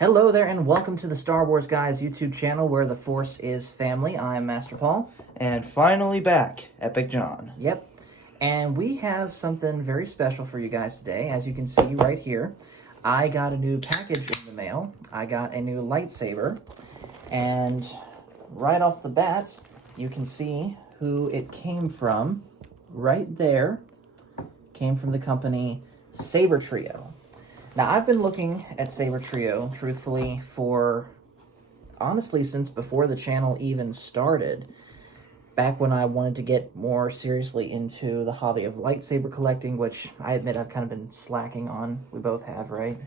Hello there, and welcome to the Star Wars Guys YouTube channel where the Force is family. I'm Master Paul. And finally back, Epic John. Yep. And we have something very special for you guys today. As you can see right here, I got a new package in the mail. I got a new lightsaber. And right off the bat, you can see who it came from. Right there. Came from the company SABERTRIO. Now, I've been looking at SABERTRIO, truthfully, for, honestly, since before the channel even started. Back when I wanted to get more seriously into the hobby of lightsaber collecting, which I admit I've kind of been slacking on. We both have, right?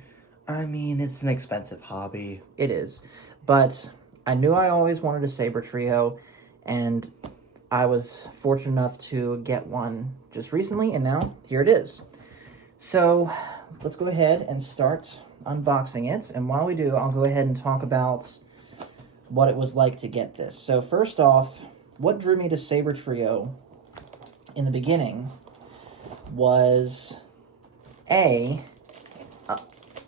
I mean, it's an expensive hobby. It is. But I knew I always wanted a SABERTRIO, and I was fortunate enough to get one just recently, and now here it is. So let's go ahead and start unboxing it. And while we do, I'll go ahead and talk about what it was like to get this. So first off, what drew me to SABERTRIO in the beginning was a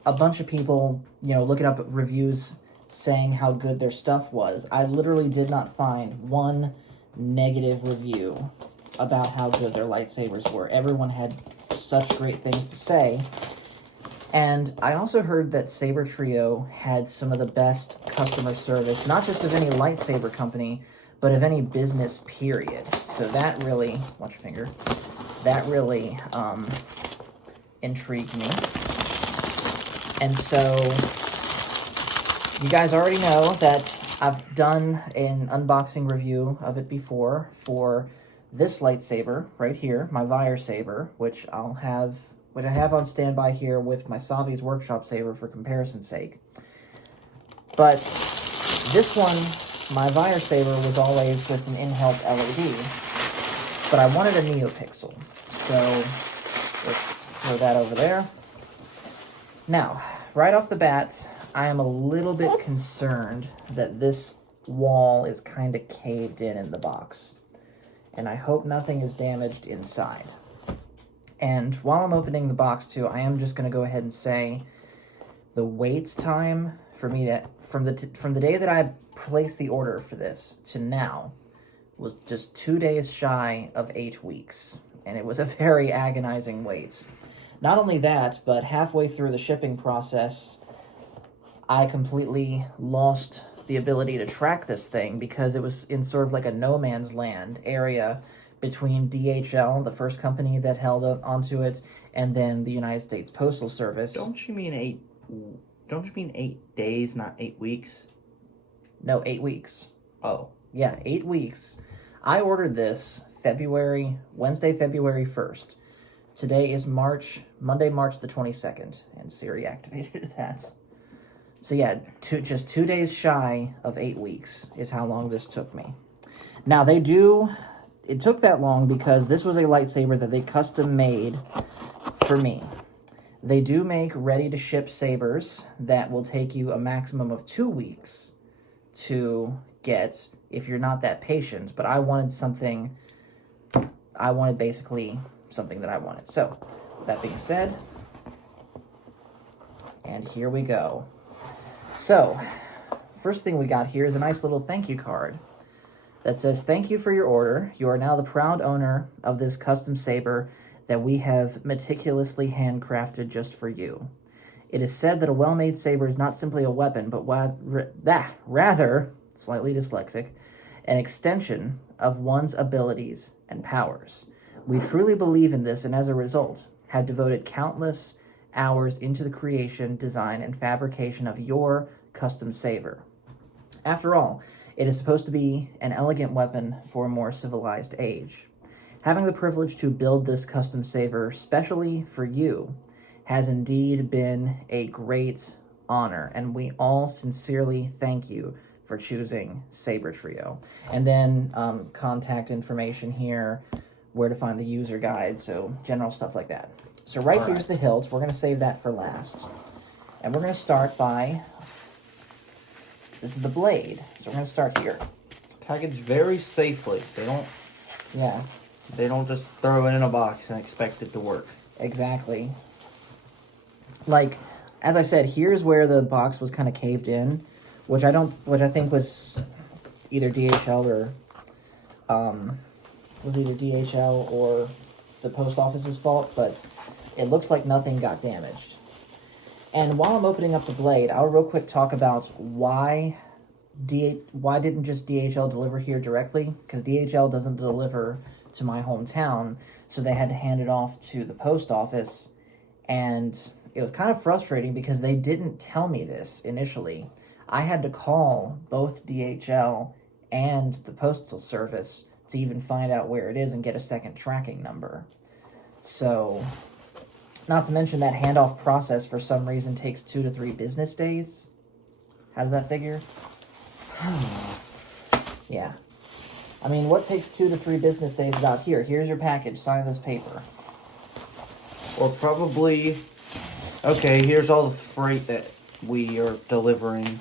bunch of people, looking up reviews saying how good their stuff was. I literally did not find one negative review about how good their lightsabers were. Everyone had such great things to say. And I also heard that SABERTRIO had some of the best customer service, not just of any lightsaber company, but of any business, period. So that really, watch your finger, that really intrigued me. And so you guys already know that I've done an unboxing review of it before for this lightsaber right here, my Saber, which I have on standby here with my Savi's Workshop Saber for comparison's sake. But this one, my Saber, was always just an in-held LED, but I wanted a NeoPixel, so let's throw that over there. Now, right off the bat, I am a little bit concerned that this wall is kind of caved in the box, and I hope nothing is damaged inside. And while I'm opening the box too, I am just going to go ahead and say the wait time for me to, from the day that I placed the order for this to now was just 2 days shy of 8 weeks. And it was a very agonizing wait. Not only that, but halfway through the shipping process, I completely lost the ability to track this thing because it was in sort of like a no man's land area between DHL, the first company that held onto it, and then the United States Postal Service. Don't you mean 8 days, not 8 weeks? No, 8 weeks. Oh. Yeah, 8 weeks. I ordered this Wednesday, February 1st. Today is Monday, March the 22nd, and Siri activated that. So yeah, just 2 days shy of 8 weeks is how long this took me. Now it took that long because this was a lightsaber that they custom made for me. They do make ready-to-ship sabers that will take you a maximum of 2 weeks to get if you're not that patient. But I wanted basically something that I wanted. So, that being said, and here we go. So, first thing we got here is a nice little thank you card that says, "Thank you for your order. You are now the proud owner of this custom saber that we have meticulously handcrafted just for you. It is said that a well-made saber is not simply a weapon, but rather, slightly dyslexic, an extension of one's abilities and powers. We truly believe in this, and as a result, have devoted countless hours into the creation, design, and fabrication of your custom saber. After all, it is supposed to be an elegant weapon for a more civilized age. Having the privilege to build this custom saber specially for you has indeed been a great honor, and we all sincerely thank you for choosing SABERTRIO." And then contact information here, where to find the user guide, so general stuff like that. So here's the hilt. We're going to save that for last. And we're going to start by, this is the blade. So we're going to start here. Packaged very safely. They don't just throw it in a box and expect it to work. Exactly. Like, as I said, here's where the box was kind of caved in, which I think was either DHL or the post office's fault, but it looks like nothing got damaged. And while I'm opening up the blade, I'll real quick talk about why didn't just DHL deliver here directly? Because DHL doesn't deliver to my hometown, so they had to hand it off to the post office, and it was kind of frustrating because they didn't tell me this initially. I had to call both DHL and the postal service to even find out where it is and get a second tracking number. So, not to mention that handoff process for some reason takes 2 to 3 business days. How does that figure? Yeah. I mean, what takes 2 to 3 business days about here? Here's your package. Sign this paper. Well, probably... Okay, here's all the freight that we are delivering.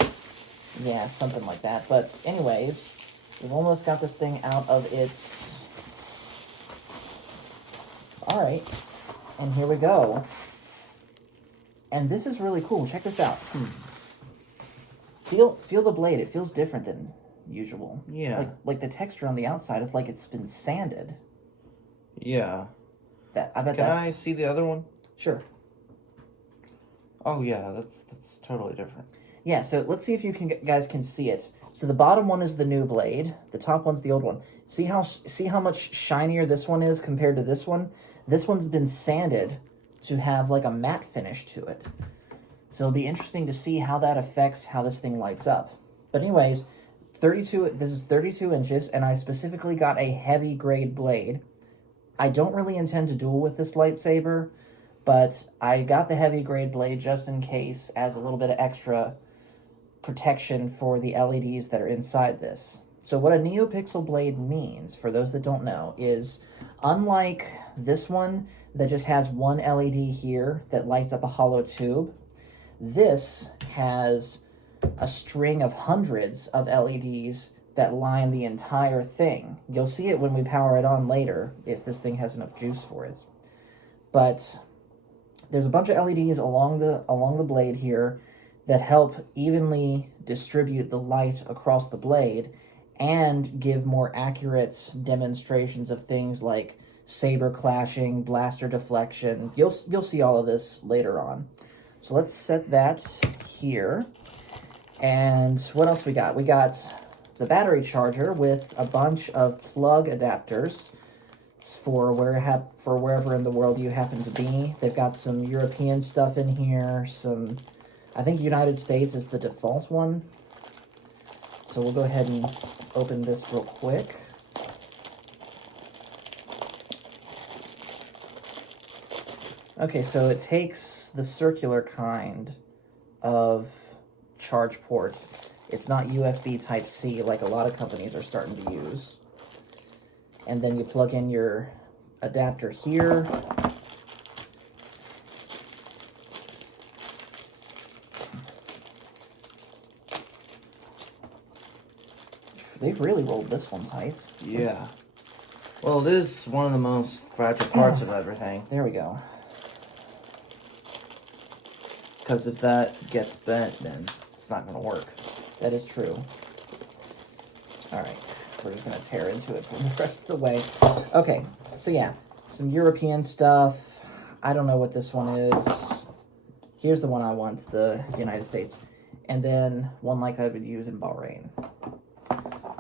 Yeah, something like that. But anyways, we've almost got this thing out of its... Alright. And here we go. And this is really cool. Check this out. Feel the blade. It feels different than usual. Yeah. Like the texture on the outside is like it's been sanded. Yeah. Can I see the other one? Sure. Oh yeah, that's totally different. Yeah, so let's see if you guys can see it. So the bottom one is the new blade. The top one's the old one. See how much shinier this one is compared to this one? This one's been sanded to have like a matte finish to it. So it'll be interesting to see how that affects how this thing lights up. But anyways, this is 32 inches, and I specifically got a heavy grade blade. I don't really intend to duel with this lightsaber, but I got the heavy grade blade just in case as a little bit of extra protection for the LEDs that are inside this. So what a NeoPixel blade means, for those that don't know, is unlike this one that just has one LED here that lights up a hollow tube, this has a string of hundreds of LEDs that line the entire thing. You'll see it when we power it on later, if this thing has enough juice for it. But there's a bunch of LEDs along the blade here that help evenly distribute the light across the blade and give more accurate demonstrations of things like saber clashing, blaster deflection. You'll see all of this later on. So let's set that here. And what else we got? We got the battery charger with a bunch of plug adapters for wherever in the world you happen to be. They've got some European stuff in here. I think United States is the default one. So we'll go ahead and open this real quick. Okay, so it takes the circular kind of charge port. It's not USB Type-C like a lot of companies are starting to use. And then you plug in your adapter here. They've really rolled this one tight. Yeah. Well, it is one of the most fragile parts of everything. There we go. Because if that gets bent, then it's not going to work. That is true. Alright, we're just going to tear into it for the rest of the way. Okay, so yeah, some European stuff. I don't know what this one is. Here's the one I want, the United States. And then one like I would use in Bahrain.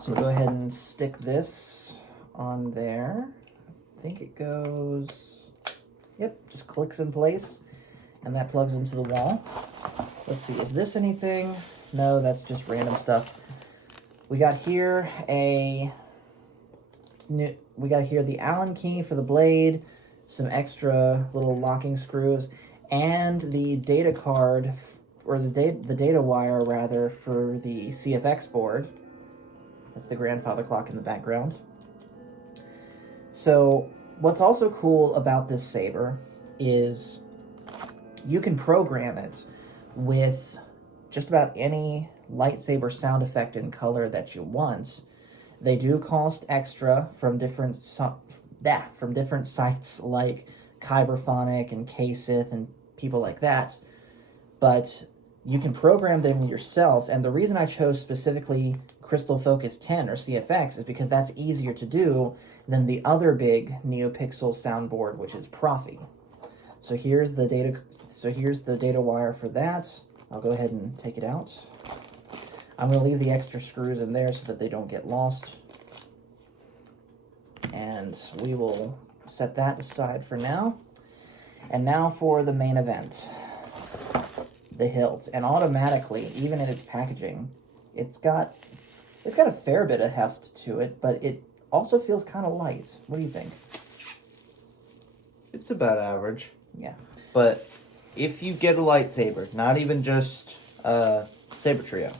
So we'll go ahead and stick this on there. I think it goes... Yep, just clicks in place. And that plugs into the wall. Let's see, is this anything? No, that's just random stuff. We got here the Allen key for the blade, some extra little locking screws, and the data card, or the data wire rather, for the CFX board. That's the grandfather clock in the background. So what's also cool about this saber is you can program it with just about any lightsaber sound effect and color that you want. They do cost extra from different sites like Kyberphonic and KSith and people like that. but you can program them yourself. And the reason I chose specifically Crystal Focus 10 or CFX is because that's easier to do than the other big NeoPixel soundboard, which is Profi. So here's the data. So here's the data wire for that. I'll go ahead and take it out. I'm going to leave the extra screws in there so that they don't get lost. And we will set that aside for now. And now for the main event, the hilts. And automatically, even in its packaging, it's got a fair bit of heft to it, but it also feels kind of light. What do you think? It's about average. Yeah. But if you get a lightsaber, not even just SABERTRIO,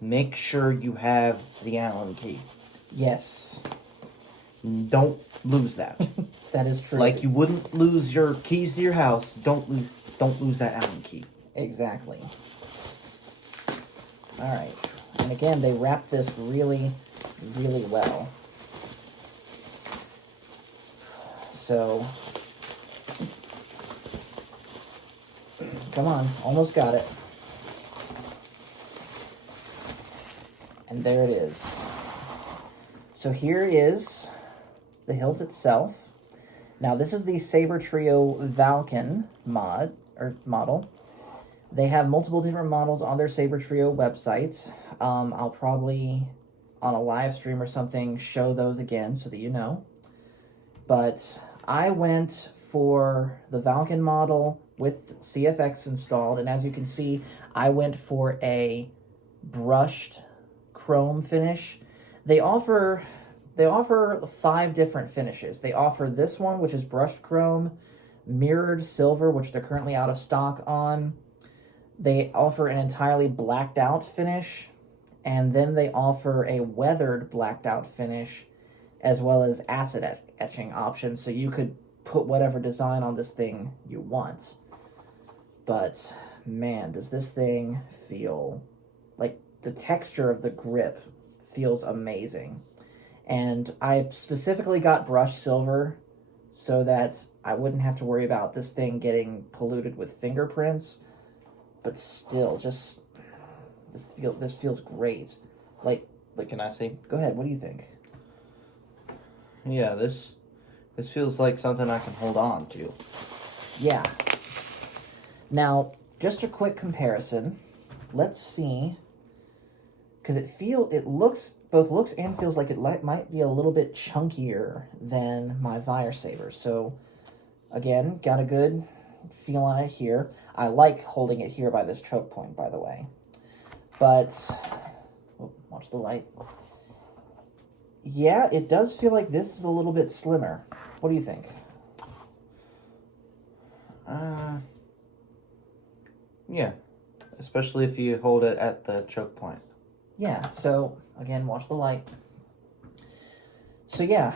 make sure you have the Allen key. Yes. Don't lose that. That is true. Like you wouldn't lose your keys to your house. Don't lose that Allen key. Exactly. All right. And again, they wrap this really, really well. So, come on, almost got it. And there it is. So here is the hilt itself. Now this is the SABERTRIO Vahlken model. They have multiple different models on their SABERTRIO website. I'll probably, on a live stream or something, show those again so that you know. But I went for the Vahlken model with CFX installed, and as you can see, I went for a brushed chrome finish. They offer 5 different finishes. They offer this one, which is brushed chrome, mirrored silver, which they're currently out of stock on. They offer an entirely blacked out finish, and then they offer a weathered blacked out finish, as well as acid etching options, so you could put whatever design on this thing you want. But man, does this thing feel like the texture of the grip feels amazing. And I specifically got brushed silver so that I wouldn't have to worry about this thing getting polluted with fingerprints. But still, just this feels great. Like, Can I see? Go ahead. What do you think? Yeah, this feels like something I can hold on to. Yeah. Now, just a quick comparison. Let's see, because both looks and feels like it might be a little bit chunkier than my Saber. So, again, got a good feel on it here. I like holding it here by this choke point, by the way. But, watch the light. Yeah, it does feel like this is a little bit slimmer. What do you think? Yeah. Especially if you hold it at the choke point. Yeah, so, again, watch the light. So, yeah,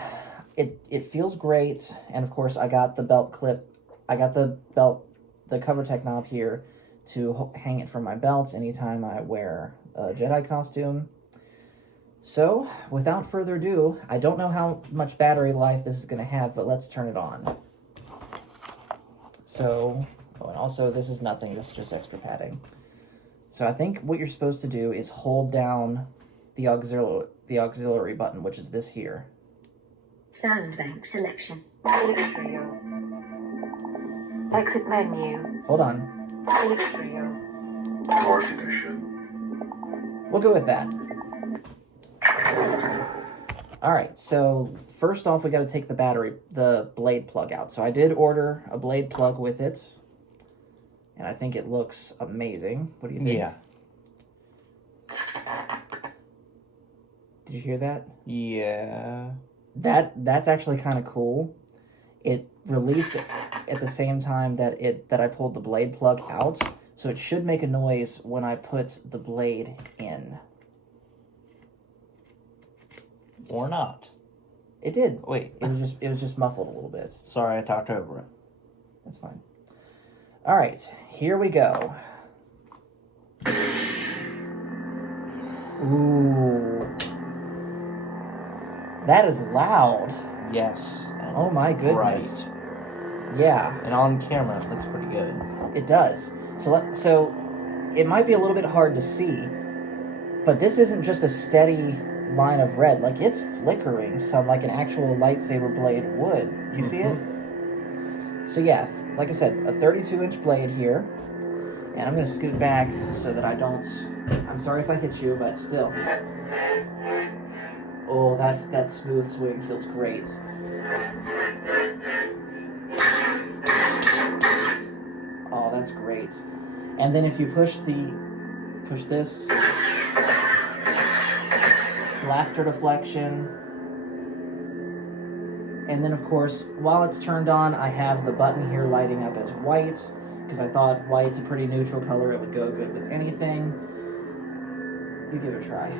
it feels great. And, of course, I got the belt clip. I got the cover tech knob here to hang it from my belt anytime I wear a Jedi costume. So, without further ado, I don't know how much battery life this is going to have, but let's turn it on. So, and also this is nothing, this is just extra padding. So I think what you're supposed to do is hold down the auxiliary button, which is this here. Sound bank selection. SABERTRIO. Exit menu. Hold on. SABERTRIO. Car condition. We'll go with that. Alright, so first off we got to take the blade plug out. So I did order a blade plug with it. And I think it looks amazing. What do you think? Yeah. Did you hear that? Yeah. That's actually kind of cool. It released at the same time that I pulled the blade plug out, so it should make a noise when I put the blade in. Or not. It did. Wait. It was just muffled a little bit. Sorry, I talked over it. That's fine. All right, here we go. Ooh. That is loud. Yes. Oh my goodness. Right. Yeah. And on camera, that's pretty good. It does. So it might be a little bit hard to see, but this isn't just a steady line of red. Like, it's flickering some like an actual lightsaber blade would. You see it? So yeah, like I said, a 32-inch blade here. And I'm going to scoot back so that I don't... I'm sorry if I hit you, but still. Oh, that smooth swing feels great. Oh, that's great. And then if you push this, blaster deflection. And then, of course, while it's turned on, I have the button here lighting up as white, because I thought white's a pretty neutral color. It would go good with anything. You give it a try.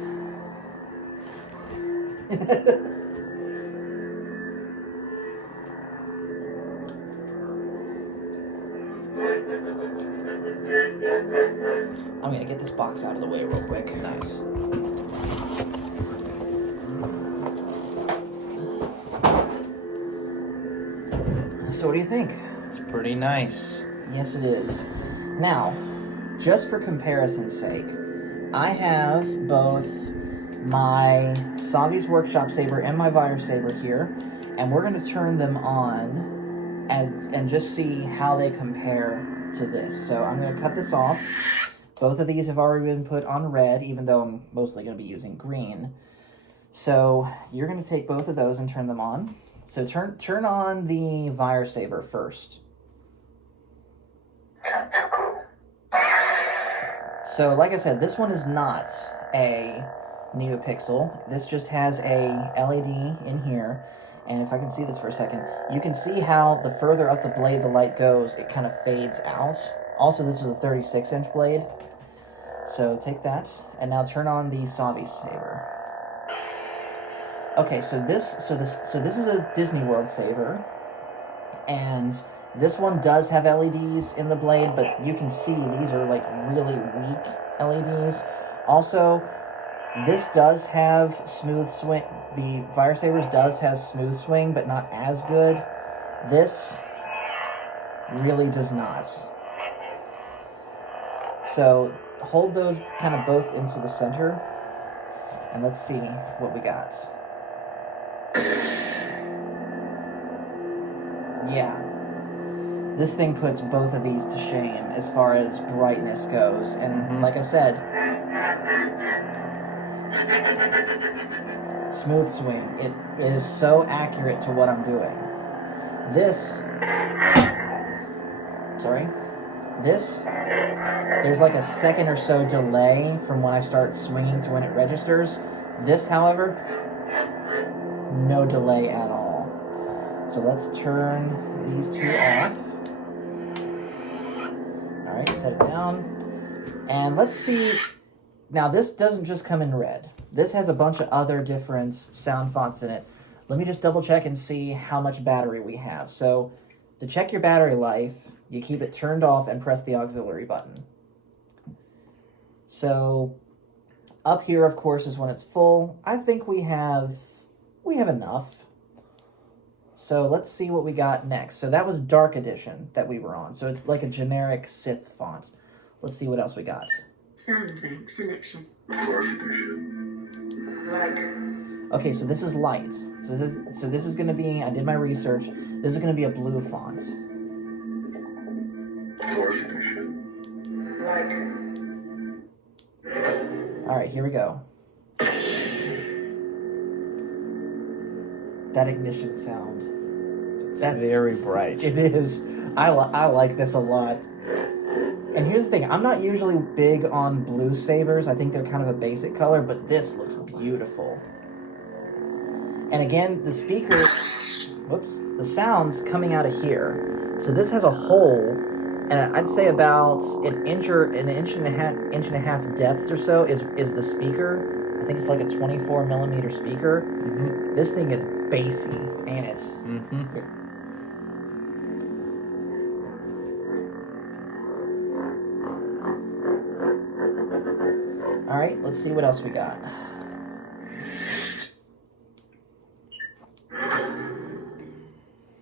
I'm going to get this box out of the way real quick. Nice. So what do you think? It's pretty nice. Yes, it is. Now, just for comparison's sake, I have both my Savi's Workshop Saber and my Vire Saber here, and we're going to turn them on and just see how they compare to this. So I'm going to cut this off. Both of these have already been put on red, even though I'm mostly going to be using green. So you're going to take both of those and turn them on. So turn on the Vire Saber first. So like I said, this one is not a NeoPixel. This just has a LED in here. And if I can see this for a second, you can see how the further up the blade the light goes, it kind of fades out. Also, this is a 36-inch blade. So take that, and now turn on the Savi Saber. Okay, so this is a Disney World Saber, and this one does have LEDs in the blade, but you can see these are like really weak LEDs. Also, this does have smooth swing. The Vire Sabers does have smooth swing, but not as good. This really does not. So hold those kind of both into the center, and let's see what we got. Yeah. This thing puts both of these to shame as far as brightness goes. And like I said, smooth swing. It is so accurate to what I'm doing. There's like a second or so delay from when I start swinging to when it registers. This, however, no delay at all. So let's turn these two off. Alright, set it down. And let's see. Now, this doesn't just come in red. This has a bunch of other different sound fonts in it. Let me just double check and see how much battery we have. So, to check your battery life, you keep it turned off and press the auxiliary button. So, up here, of course, is when it's full. I think we have enough. So let's see what we got next. So that was Dark Edition that we were on. So it's like a generic Sith font. Let's see what else we got. Sound bank selection. Dark Edition. Light. Okay, so this is light. So this is going to be, I did my research, this is going to be a blue font. Dark Edition. Light. Alright, here we go. That ignition sound. That's very bright. It is. I like this a lot. And here's the thing, I'm not usually big on blue sabers. I think they're kind of a basic color, but this looks beautiful. And again, the speaker, the sound's coming out of here. So this has a hole, and I'd say about an inch and a half depth or so is the speaker. I think it's like a 24 millimeter speaker. Mm-hmm. This thing is bassy, ain't it? Mm-hmm. All right, let's see what else we got.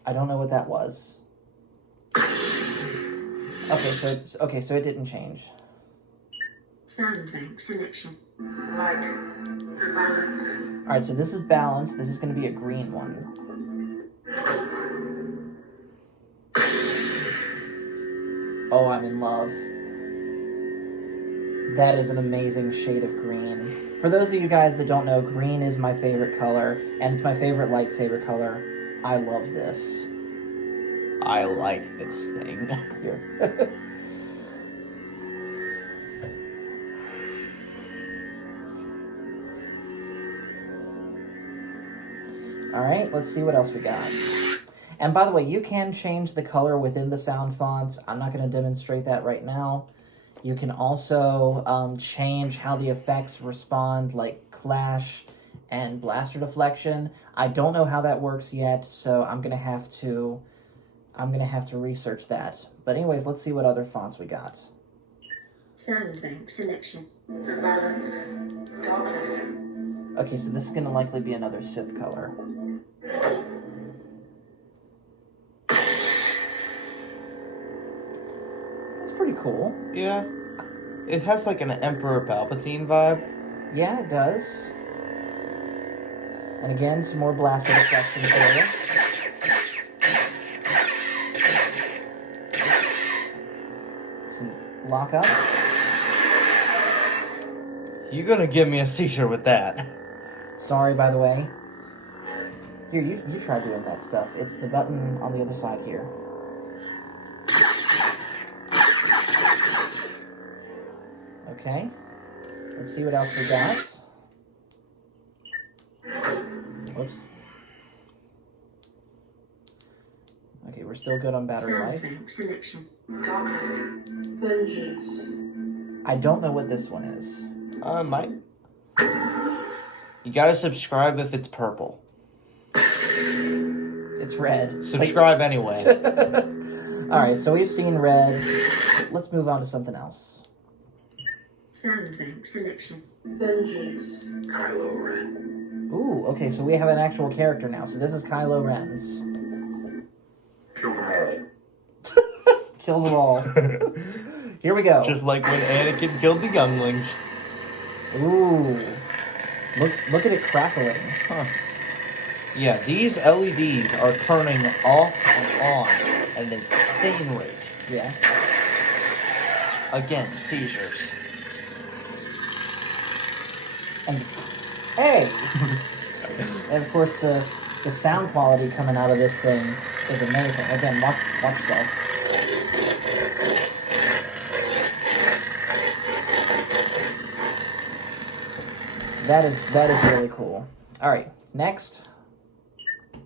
I don't know what that was. Okay, so it didn't change. Sound bank selection. Light. The balance. All right, so this is balanced. This is going to be a green one. Oh, I'm in love. That is an amazing shade of green. For those of you guys that don't know, green is my favorite color, and it's my favorite lightsaber color. I love this. I like this thing. Here. Alright, let's see what else we got. And by the way, you can change the color within the sound fonts. I'm not going to demonstrate that right now. You can also change how the effects respond, like clash and blaster deflection. I don't know how that works yet, so I'm gonna have to research that. But anyways, let's see what other fonts we got. Sound bank selection. The balance. Darkness. Okay, so this is gonna likely be another Sith color. That's pretty cool. Yeah. It has like an Emperor Palpatine vibe. Yeah, it does. And again, some more blaster deflection for you. Some lock up. You're gonna give me a seizure with that. Sorry, by the way. Here, you try doing that stuff. It's the button on the other side here. Okay. Let's see what else we got. Whoops. Okay, we're still good on battery Sound life. bank selection. Darkness. Vengeance. I don't know what this one is. Mike. You gotta subscribe if it's purple. It's red. Subscribe anyway. Alright, so we've seen red. Let's move on to something else. Sound bank selection. Vengeance. Kylo Ren. Ooh, okay, so we have an actual character now. So this is Kylo Ren's. Kill them all. Kill them all. Here we go. Just like when Anakin killed the younglings. Ooh. Look at it crackling. Huh. Yeah, these LEDs are turning off and on at an insane rate. Yeah. Again, seizures. And hey! And of course the sound quality coming out of this thing is amazing. Again, watch yourself. That is really cool. Alright, next.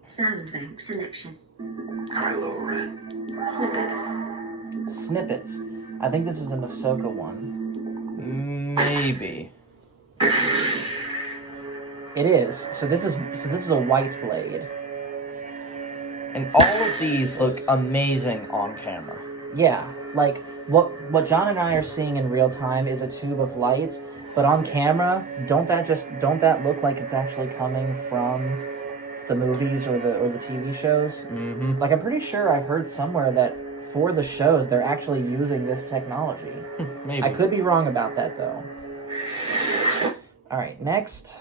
Sound bank selection. Kylo Ren. Snippets. I think this is an Ahsoka one. Maybe. It is. So this is a white blade. And all of these look amazing on camera. Yeah, like what John and I are seeing in real time is a tube of lights, but on camera, don't that look like it's actually coming from the movies or the TV shows? Mm-hmm. Like I'm pretty sure I heard somewhere that for the shows they're actually using this technology. Maybe. I could be wrong about that though. All right, next.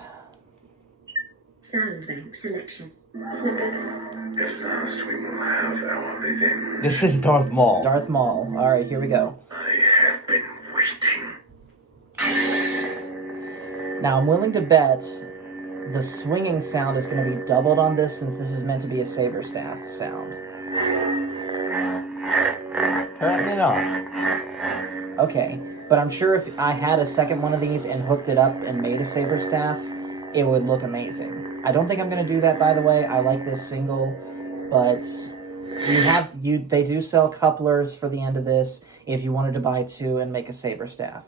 Sound bank selection. At last we will have our revenge. This is Darth Maul. Darth Maul. All right, here we go. I have been waiting. Now I'm willing to bet the swinging sound is going to be doubled on this since this is meant to be a saber staff sound. Apparently not. Okay, but I'm sure if I had a second one of these and hooked it up and made a saber staff, it would look amazing. I don't think I'm going to do that, by the way. I like this single, but they do sell couplers for the end of this if you wanted to buy two and make a saber staff.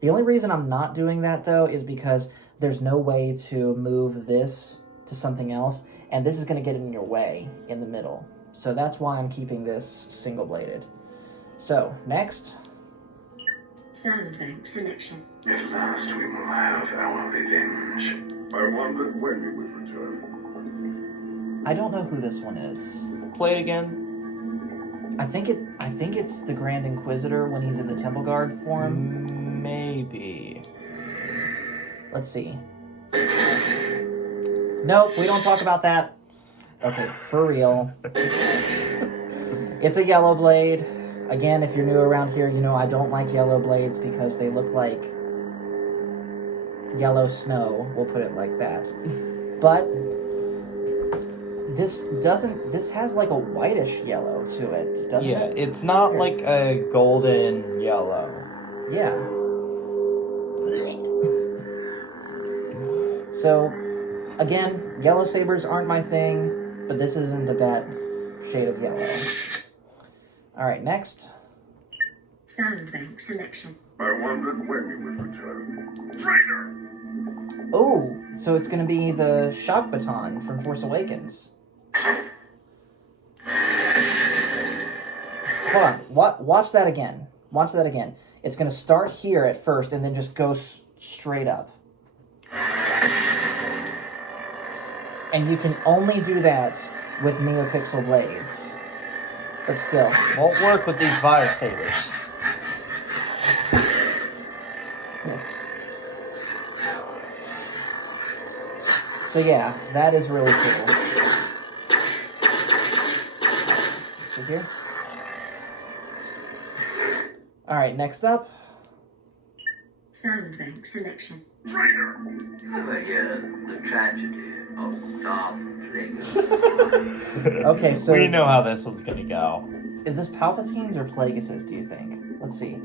The only reason I'm not doing that, though, is because there's no way to move this to something else, and this is going to get in your way in the middle. So that's why I'm keeping this single-bladed. So, next. Sound bank selection. At last we will have our revenge. I wondered when you would return. I don't know who this one is. Play it again. I think it's the Grand Inquisitor when he's in the Temple Guard form. Maybe. Let's see. Nope, we don't talk about that. Okay, for real. It's a yellow blade. Again, if you're new around here, you know I don't like yellow blades because they look like yellow snow. We'll put it like that. But this has like a whitish yellow to it, doesn't Yeah, it? it's not like a golden yellow. Yeah. So, again, yellow sabers aren't my thing, but this isn't a bad shade of yellow. Alright, next. Sound bank selection. I wondered when you would return. Traitor! Oh, so it's going to be the shock baton from Force Awakens. Hold on, watch that again. Watch that again. It's going to start here at first and then just go straight up. And you can only do that with megapixel blades. But still. Won't work with these fire sabers. So yeah, that is really cool. See here? Alright, next up. Sound bank selection. Traitor! Ever hear the tragedy of Darth Plagueis? Okay, so We know how this one's gonna go. is this Palpatine's or Plagueis's, do you think? Let's see.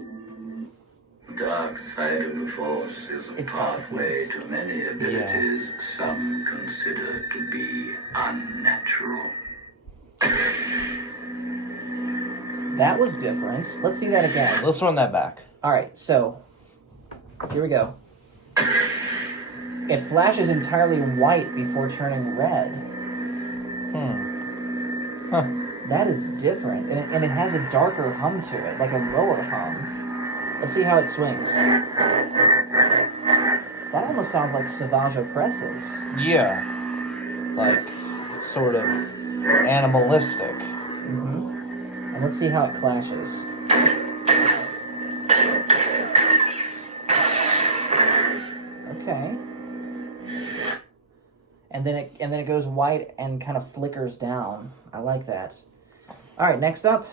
The dark side of the Force is a It's pathway Palpatine's. to many abilities some consider to be unnatural. That was different. Let's see that again. Let's run that back. Alright, so here we go. It flashes entirely white before turning red. Huh. That is different. And it has a darker hum to it, like a lower hum. Let's see how it swings. That almost sounds like Savage Opresses. Yeah. Like, sort of animalistic. Mm-hmm. And let's see how it clashes. Okay. And then it goes white and kind of flickers down. I like that. All right, next up.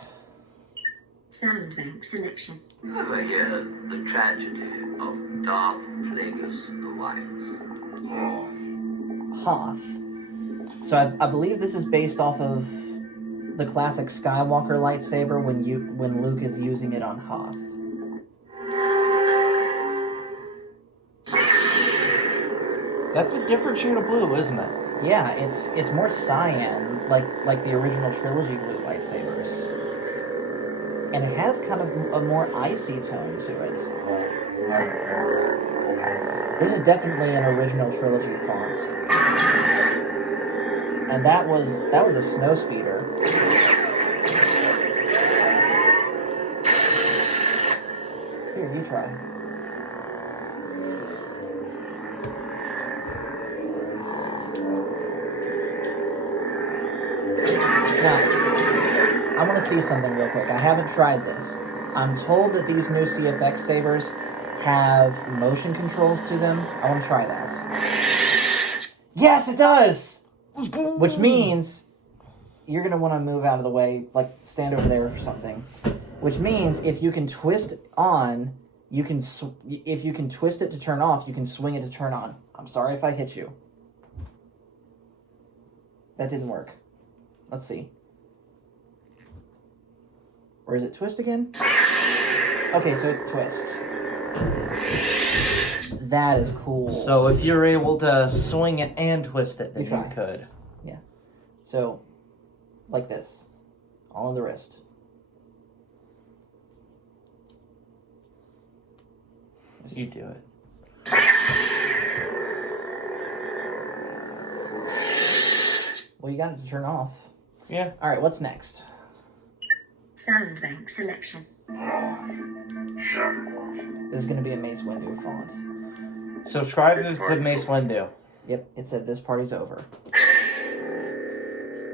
Sound bank selection. Ever hear the tragedy of Darth Plagueis the Wise? Hoth. So I believe this is based off of the classic Skywalker lightsaber when Luke is using it on Hoth. That's a different shade of blue, isn't it? Yeah, it's more cyan, like the original trilogy blue lightsabers. And it has kind of a more icy tone to it. This is definitely an original trilogy font. And that was a snow speeder. Here, you try. Now, I want to see something real quick. I haven't tried this. I'm told that these new CFX sabers have motion controls to them. I want to try that. Yes, it does! Which means you're going to want to move out of the way, like stand over there or something. Which means if you can twist on, if you can twist it to turn off, you can swing it to turn on. I'm sorry if I hit you. That didn't work. Let's see. Or is it twist again? Okay, so it's twist. That is cool. So if you're able to swing it and twist it, then You try. you could. Yeah. So, like this. All on the wrist. You do it. Well, you got it to turn off. Yeah. All right, what's next? Sound bank selection. This is going to be a Mace Windu font. Subscribe to Mace Windu. Yep, it said this party's over.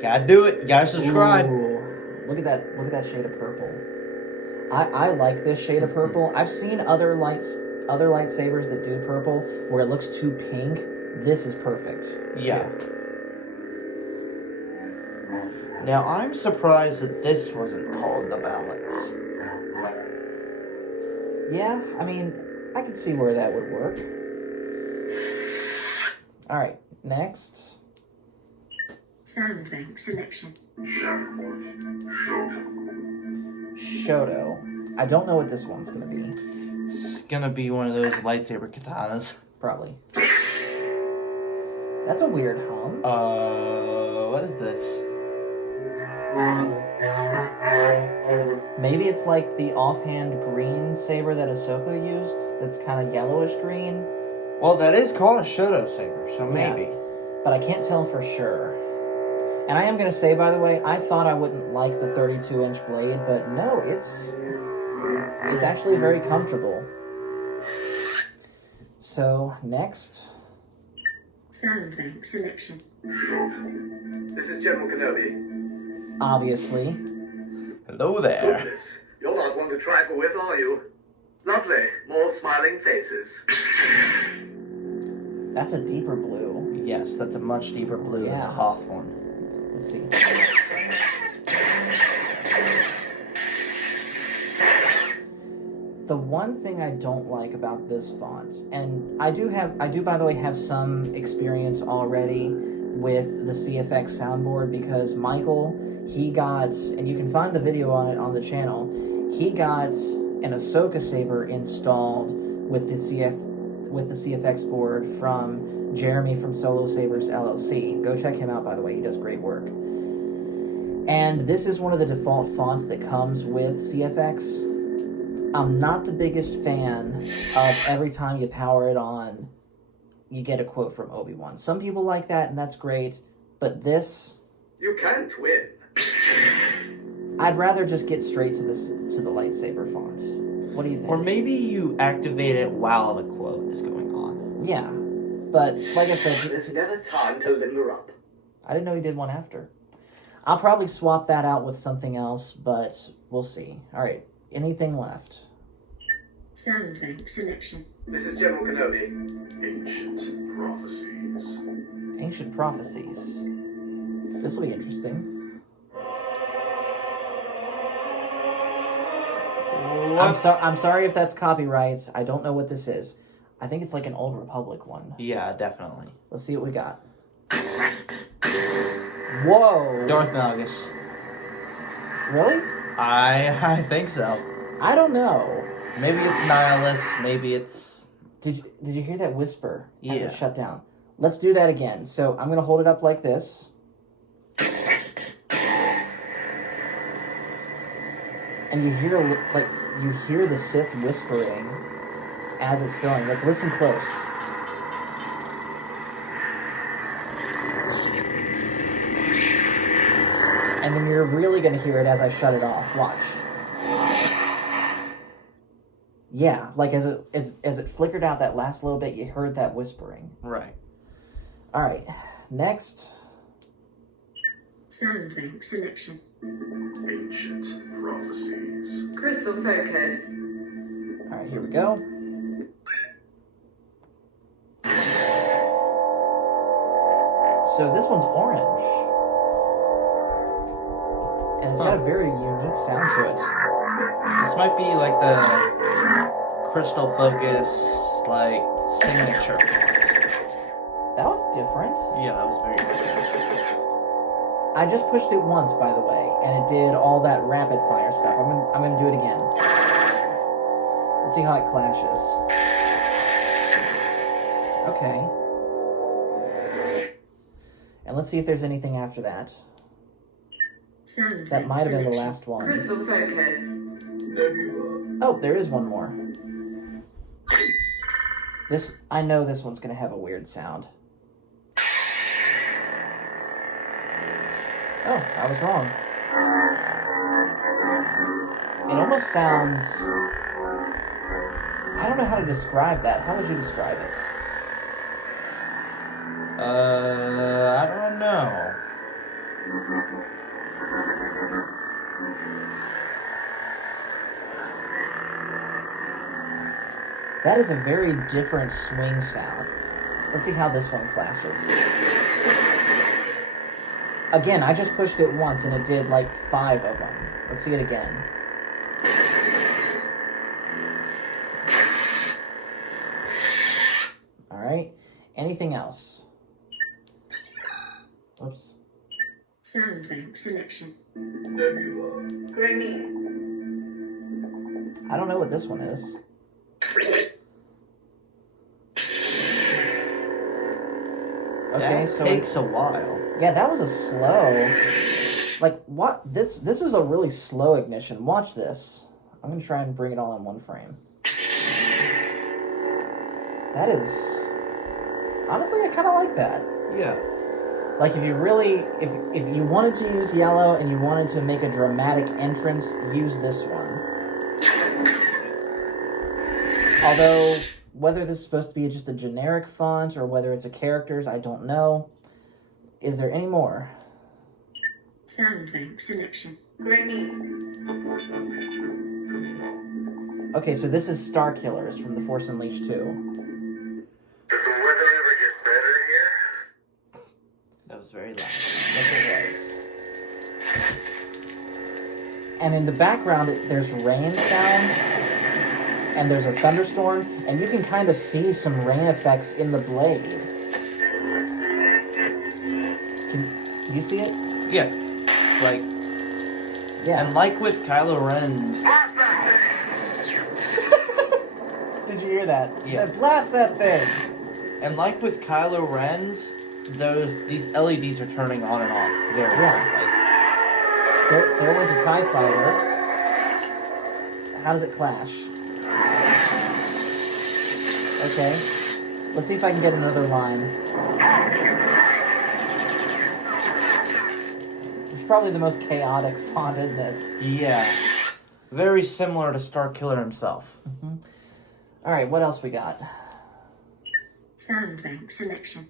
Gotta do it. You gotta subscribe. Ooh, Look at that shade of purple. I like this shade of purple. I've seen other lightsabers that do purple where it looks too pink. This is perfect. Yeah. Now, I'm surprised that this wasn't called the balance. Yeah, I mean, I could see where that would work. Alright, next. Sound bank selection. Shoto. I don't know what this one's gonna be. It's gonna be one of those lightsaber katanas. Probably. That's a weird hum. What is this? Maybe it's like the offhand green saber that Ahsoka used that's kind of yellowish green. Well, that is called a Shoto saber, so maybe. Yeah, but I can't tell for sure. And I am going to say, by the way, I thought I wouldn't like the 32-inch blade, but no, it's actually very comfortable. So, next. Sound bank selection. This is General Kenobi. Obviously. Hello there. Goodness, you're not one to trifle with, are you? Lovely. More smiling faces. That's a deeper blue. Yes, that's a much deeper blue than the Yeah. Hawthorne. Let's see. The one thing I don't like about this font, and I do by the way have some experience already with the CFX soundboard because Michael, he got, and you can find the video on it on the channel, he got an Ahsoka saber installed with the CFX board from Jeremy from Solo Sabers LLC. Go check him out, by the way. He does great work. And this is one of the default fonts that comes with CFX. I'm not the biggest fan of every time you power it on, you get a quote from Obi-Wan. Some people like that, and that's great. But this, You can't win. I'd rather just get straight to the lightsaber font. What do you think? Or maybe you activate it while the quote is going on. Yeah, but like I said, There's never time to limber up. I didn't know he did one after. I'll probably swap that out with something else, but we'll see. All right, anything left? Sound bank selection. This is General Kenobi. Ancient prophecies. Ancient prophecies. This will be interesting. I'm sorry if that's copyrights. I don't know what this is. I think it's like an Old Republic one. Yeah, definitely. Let's see what we got. Whoa! Darth Malgus. Really? I think so. I don't know. Maybe it's Nihilist, maybe it's... Did you hear that whisper as Yeah. it shut down? Let's do that again. So I'm gonna hold it up like this. And you hear the Sith whispering as it's going. Like, listen close. And then you're really gonna hear it as I shut it off. Watch. Yeah, like as it flickered out that last little bit, you heard that whispering. Right. All right, next. Sound bank selection. Ancient prophecies. Crystal focus. All right, here we go. So this one's orange. And it's got a very unique sound to it. This might be like the Crystal Focus, like, signature font. That was different. Yeah, that was very different. I just pushed it once, by the way, and it did all that rapid fire stuff. I'm gonna do it again. Let's see how it clashes. Okay. And let's see if there's anything after that. Sound That bank might have been the selection. last one. Crystal focus. Oh, there is one more. I know this one's gonna have a weird sound. Oh, I was wrong. It almost sounds... I don't know how to describe that. How would you describe it? I don't know. That is a very different swing sound. Let's see how this one clashes. Again, I just pushed it once and it did like 5 of them. Let's see it again. Alright. Anything else? Oops. Sound bank selection. Granny. I don't know what this one is. Okay, That so takes a while. yeah, that was a slow. Like what? This was a really slow ignition. Watch this. I'm gonna try and bring it all in one frame. That is honestly, I kind of like that. Yeah. Like if you really, if you wanted to use yellow and you wanted to make a dramatic entrance, use this one. Although whether this is supposed to be just a generic font or whether it's a character's, I don't know. Is there any more? Sound bank selection. Granny. Okay, so this is Star Killers from The Force Unleashed 2. Did the weather ever get better here? That was very loud. Yes, it was. And in the background, there's rain sounds, and there's a thunderstorm, and you can kind of see some rain effects in the blade. Can you see it? Yeah. Like, Yeah. and like with Kylo Ren's, Did you hear that? Yeah. Blast that thing! and like with Kylo Ren's, these LEDs are turning on and off. Very Yeah. There was a TIE fighter. How does it clash? Okay. Let's see if I can get another line. It's probably the most chaotic font, isn't it? Yeah. Very similar to Starkiller himself. Alright, what else we got? Sound bank selection.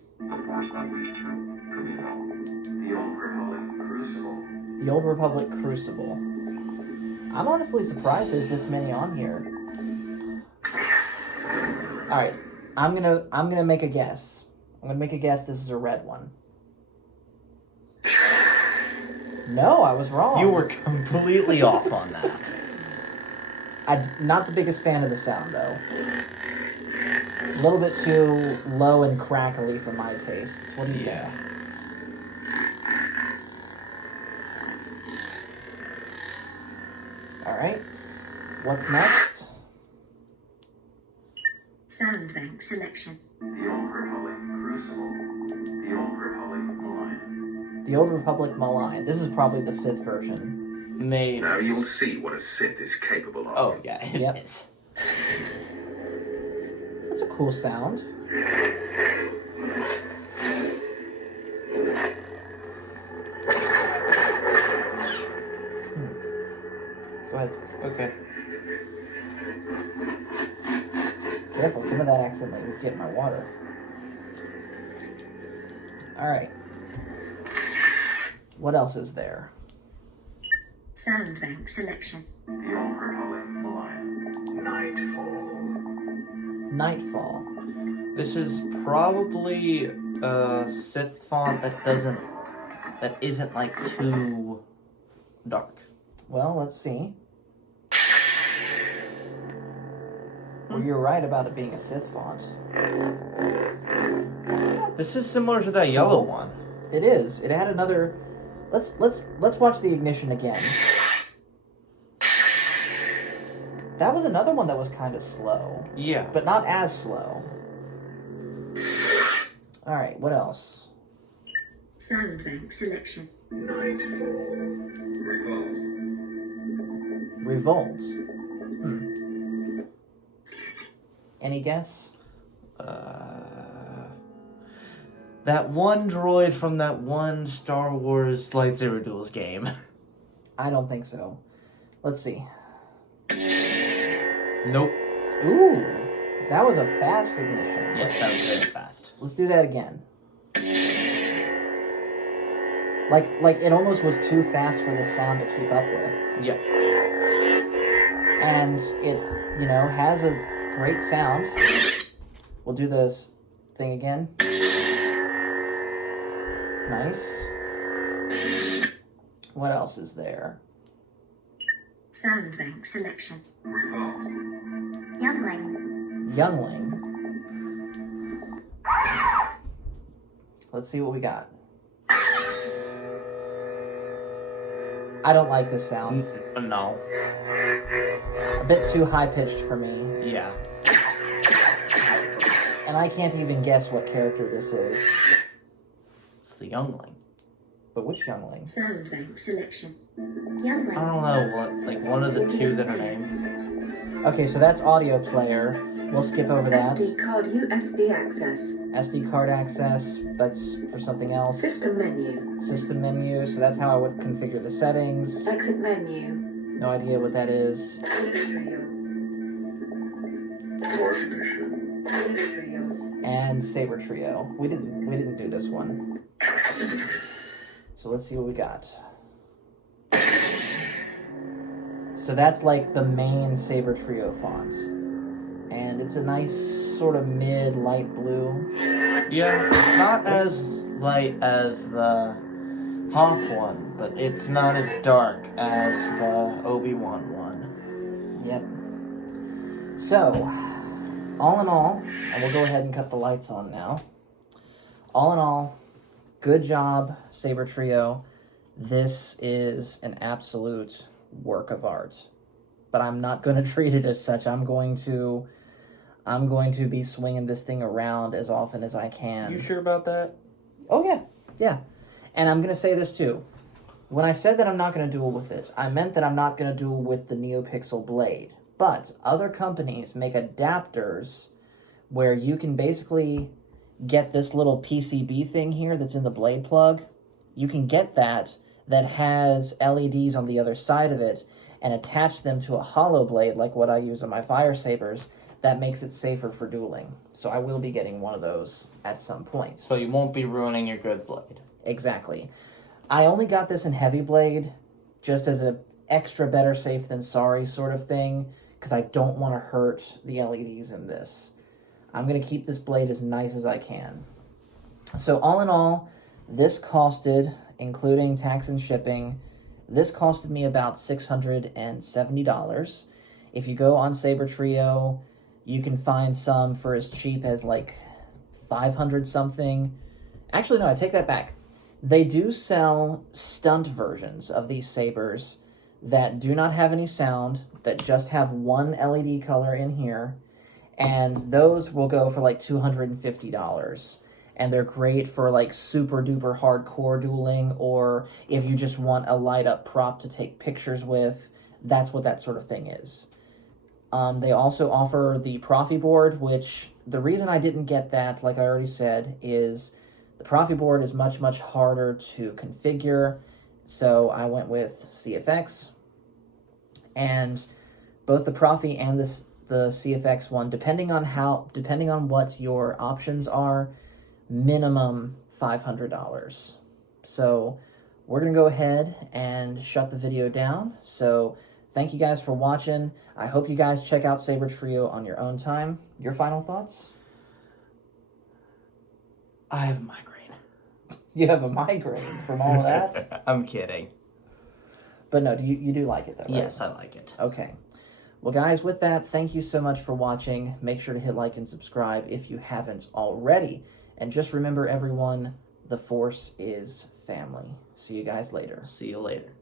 The Old Republic Crucible. I'm honestly surprised there's this many on here. Alright, I'm gonna make a guess. I'm gonna make a guess this is a red one. No, I was wrong. You were completely off on that. I'm not the biggest fan of the sound, though. A little bit too low and crackly for my tastes. What do you Yeah. think? Alright. What's next? Sound bank selection. The Old Republic Malign. This is probably the Sith version. Maybe. Now you'll see what a Sith is capable of. Oh, yeah, it Yep. is. That's a cool sound. Go ahead. Okay. Careful, some of that accidentally would get in my water. Alright. What else is there? Sound bank selection. Nightfall. This is probably a Sith font that isn't like too dark. Well, let's see. Well, you're right about it being a Sith font. This is similar to that yellow one. It is. It had another. Let's watch the ignition again. That was another one that was kind of slow, Yeah. but not as slow. All right, what else? Sound bank selection. Revolt. Any guess? That one droid from that one Star Wars lightsaber duels game. I don't think so. Let's see. Nope. Ooh, that was a fast ignition. Yes, that was very fast. Let's do that again. Like it almost was too fast for the sound to keep up with. Yeah. And it, has a great sound. We'll do this thing again. Nice. What else is there? Sound bank selection. Youngling. Youngling. Let's see what we got. I don't like this sound. No. A bit too high-pitched for me. Yeah. And I can't even guess what character this is. It's the youngling. But which youngling? Sound bank selection. Youngling. I don't know what, like one of the two that are named. Okay, so that's audio player. We'll skip over that. SD card USB access. SD card access, that's for something else. System menu. System menu, so that's how I would configure the settings. Exit menu. No idea what that is. Trio. Transmission. Trio. And SABERTRIO. We didn't do this one. So let's see what we got. So that's like the main SABERTRIO font. And it's a nice sort of mid light blue. Yeah, it's not as light as the Hoth one, but it's not as dark as the Obi-Wan one. Yep. So, all in all, and we'll go ahead and cut the lights on now. All in all, good job, SABERTRIO. This is an absolute work of art. But I'm not going to treat it as such. I'm going to be swinging this thing around as often as I can. You sure about that? Oh, yeah. Yeah. And I'm going to say this, too. When I said that I'm not going to duel with it, I meant that I'm not going to duel with the NeoPixel blade. But other companies make adapters where you can basically get this little PCB thing here that's in the blade plug. You can get that has LEDs on the other side of it and attach them to a hollow blade like what I use on my fire sabers. That makes it safer for dueling. So I will be getting one of those at some point. So you won't be ruining your good blade. Exactly. I only got this in heavy blade just as an extra better safe than sorry sort of thing because I don't want to hurt the LEDs in this. I'm going to keep this blade as nice as I can. So all in all, this costed, including tax and shipping, this costed me about $670. If you go on SABERTRIO, you can find some for as cheap as like 500 something. Actually, no, I take that back. They do sell stunt versions of these sabers that do not have any sound, that just have one LED color in here, and those will go for like $250. And they're great for like super duper hardcore dueling, or if you just want a light up prop to take pictures with, that's what that sort of thing is. They also offer the Profi board, which the reason I didn't get that, like I already said, is the Profi board is much, much harder to configure. So I went with CFX, and both the Profi and the CFX one, depending on what your options are, minimum $500. So we're gonna go ahead and shut the video down. So thank you guys for watching. I hope you guys check out SABERTRIO on your own time. Your final thoughts? I have a migraine. You have a migraine from all of that? I'm kidding. But no, you do like it though, right? Yes, I like it. Okay. Well, guys, with that, thank you so much for watching. Make sure to hit like and subscribe if you haven't already. And just remember, everyone, the Force is family. See you guys later. See you later.